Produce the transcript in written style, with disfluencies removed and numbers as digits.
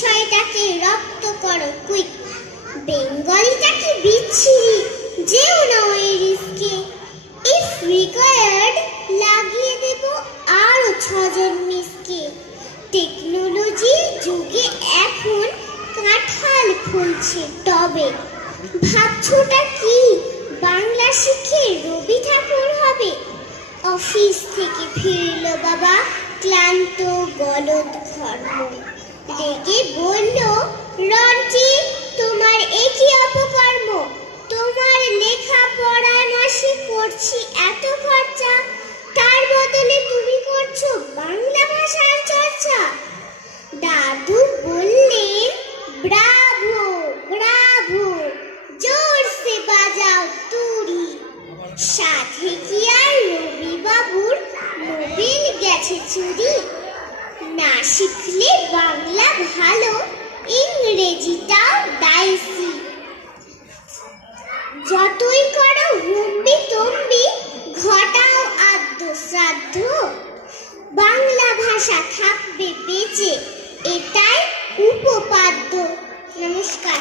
বিষয়টাকে রপ্ত করো কুইক। বেঙ্গলিটাকে বিচ্ছিরি, যেও না ওই রিস্কে। ইফ রিকোয়ার্ড লাগিয়ে দেব আরো 6 জন মিসকে। টেকনোলজির যুগে এখন কাঁঠাল ফুলছে টবে। ভাবছোটা কি বাংলা শিখে রবি ঠাকুর হবে? অফিস থেকে ফিরল বাবা ক্লান্ত গলদ ঘর্ম। রেগে বলল, রন্টি তোমার একই অপকর্ম। তোমার লেখা পড়ায় মাসে করছি এত খরচা, তার বদলে তুমি করছো বাংলা ভাষার চর্চা। দাদু বললেন, ব্রাভো ব্রাভো, জোর সে বাজাও তুড়ি। সাথে কি আর রবি বাবুর নোবেল গেছে চুরি? না শিখলে বাংলা ভালো, ইংরেজিটাও দাইসি। যতই করো হুম্বি তম্বি, ঘটাও আদ্য শ্রাদ্ধ, বাংলা ভাষা থাকবে বেঁচে, এটাই উপপাদ্য। নমস্কার।